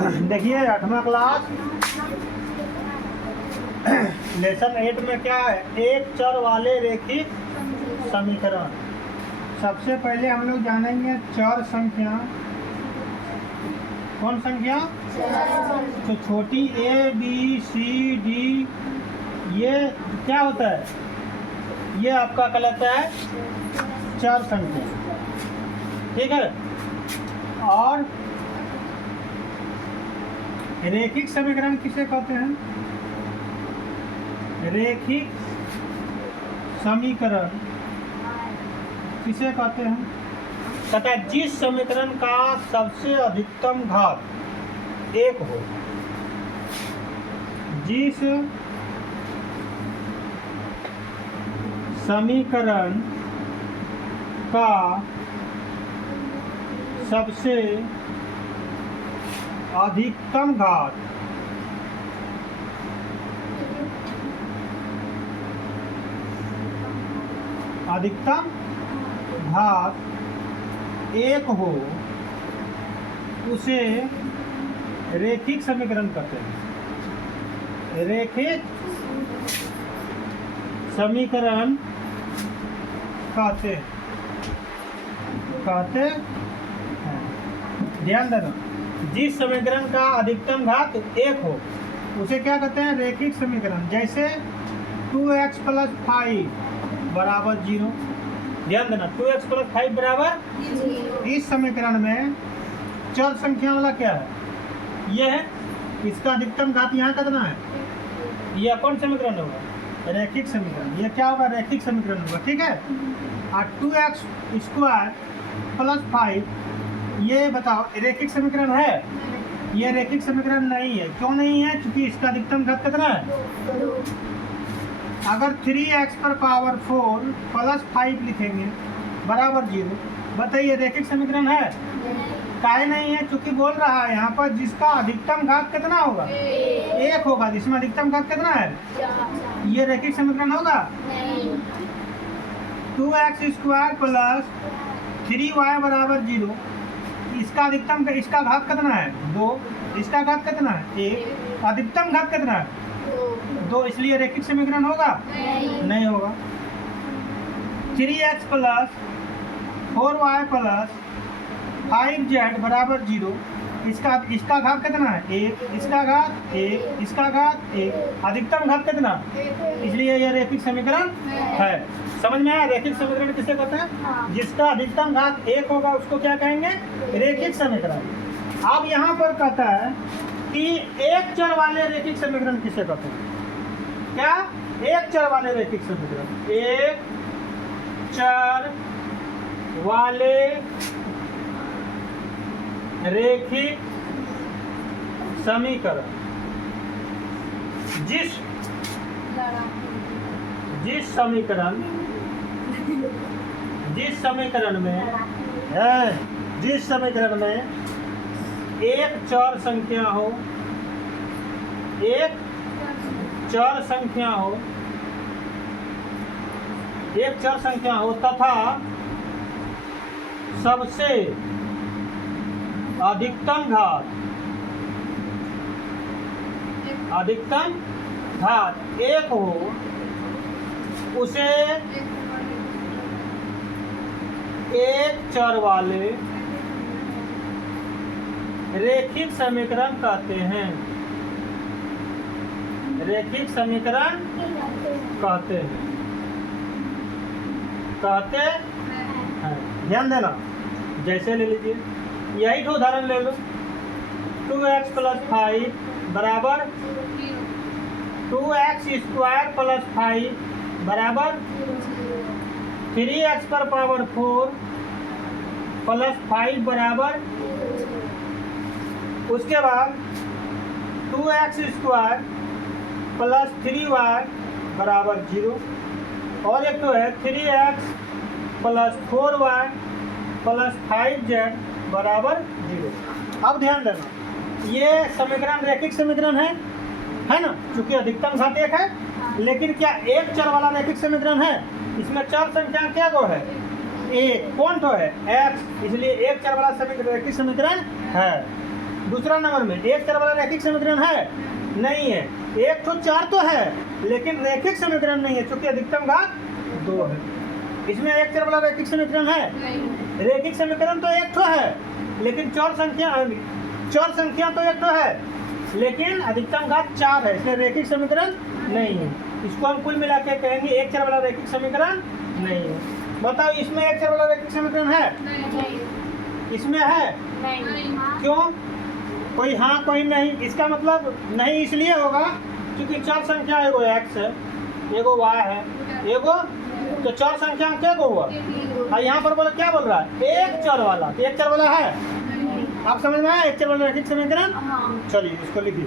देखिए 8वां class lesson 8 में क्या है, एक चर वाले रेखिक समीकरण। सबसे पहले हम लोग जानेंगे चर संख्या। कौन संख्या? तो छोटी a b c d ये क्या होता है, ये आपका कहलाता है चर संख्या, ठीक है। और रेखिक समीकरण किसे कहते हैं? रेखिक समीकरण किसे कहते हैं? तथा जिस समीकरण का सबसे अधिकतम घात एक हो, जिस समीकरण का सबसे अधिकतम घात एक हो, उसे रेखिक समीकरण कहते हैं। रेखिक समीकरण कहते हैं। ध्यान देना, जिस समीकरण का अधिकतम घात एक हो उसे क्या कहते हैं? रेखिक समीकरण। जैसे 2x + 5 = 0। ध्यान देना, 2x + 5 = इस समीकरण में चर संख्या वाला क्या है? यह है। इसका अधिकतम घात यहाँ कितना है? यह कौन समीकरण होगा? रेखिक समीकरण। यह क्या होगा? रेखिक समीकरण होगा, ठीक है। और 2x² + 5 ये बताओ रेखिक समीकरण है? ये रेखिक समीकरण नहीं है। क्यों नहीं है? क्योंकि इसका अधिकतम घात कितना है? अगर 3x⁴ + 5 लिखेंगे बराबर 0, बताइए रेखिक समीकरण है? काहे नहीं है? क्योंकि बोल रहा है यहाँ पर जिसका अधिकतम घात कितना होगा? एक होगा। जिसमें अधिकतम घात कितना है? ये रेखिक समीकरण होगा? 2x² + 3y = 0। इसका अधिकतम, इसका घात कितना है? 2। इसका घात कितना है? 1। अधिकतम घात कितना है? 2। इसलिए रेखिक समीकरण होगा? नहीं होगा। 3x + 4y + 5z = 0। इसका घात कितना है? 1। इसका घात 1। इसका घात 1। अधिकतम घात कितना? इसलिए यह रेखिक समीकरण है। समझ में आया? रेखिक समीकरण किसे कहते हैं? जिसका अधिकतम घात 1 होगा उसको क्या कहेंगे? रेखिक समीकरण। अब यहाँ पर कहता है कि एक चर वाले रेखिक समीकरण किसे कहते हैं? क्या? एक चर वाले रेखिक समीकरण। एक चर वाले रेखिक समीकरण जिस समीकरण में एक चर संख्या हो, एक चर संख्या हो तथा सबसे अधिकतम घात एक हो, उसे एक चर वाले रेखिक समीकरण कहते हैं। रेखिक समीकरण कहते हैं। ध्यान देना, जैसे ले लीजिए, यही तो उदाहरण ले लो। 2x + 5 = 2x² + 5 = 3x⁴ + 5 बराबर। उसके बाद 2x² + 3y = 0। और एक तो है 3x + 4y + 5z = 0। अब ध्यान देना, ये समीकरण रेखिक समीकरण है ना? चूंकि अधिकतम घात 1 है, लेकिन क्या एक चर वाला रेखिक समीकरण है? इसमें चर संख्या क्या दो है? एक। कौन तो है? x। इसलिए एक चर वाला रेखिक समीकरण है। दूसरा नंबर में एक चर वाला रैखिक समीकरण है? नहीं है। एक तो चार तो है लेकिन रैखिक समीकरण नहीं है क्योंकि अधिकतम घात 2 है। इसमें एक चर वाला रैखिक समीकरण है? रैखिक समीकरण तो एक तो है लेकिन चर संख्या तो एक तो है लेकिन अधिकतम घात 4 है, इसलिए रैखिक समीकरण नहीं है। इसको हम कुल मिला के कहेंगे एक चर वाला रैखिक समीकरण नहीं है। बताओ इसमें एक चर वाला रैखिक समीकरण है? इसमें है? क्यों? कोई हाँ कोई नहीं। इसका मतलब नहीं इसलिए होगा क्योंकि चार संख्या एगो x है, एगो y है, एगो तो चार संख्या क्या को हुआ। और यहाँ पर बोला क्या बोल रहा है? एक चर वाला। तो एक चर वाला है? आप समझ में आया एक चर वाला रैखिक समीकरण? चलिए इसको लिखिए।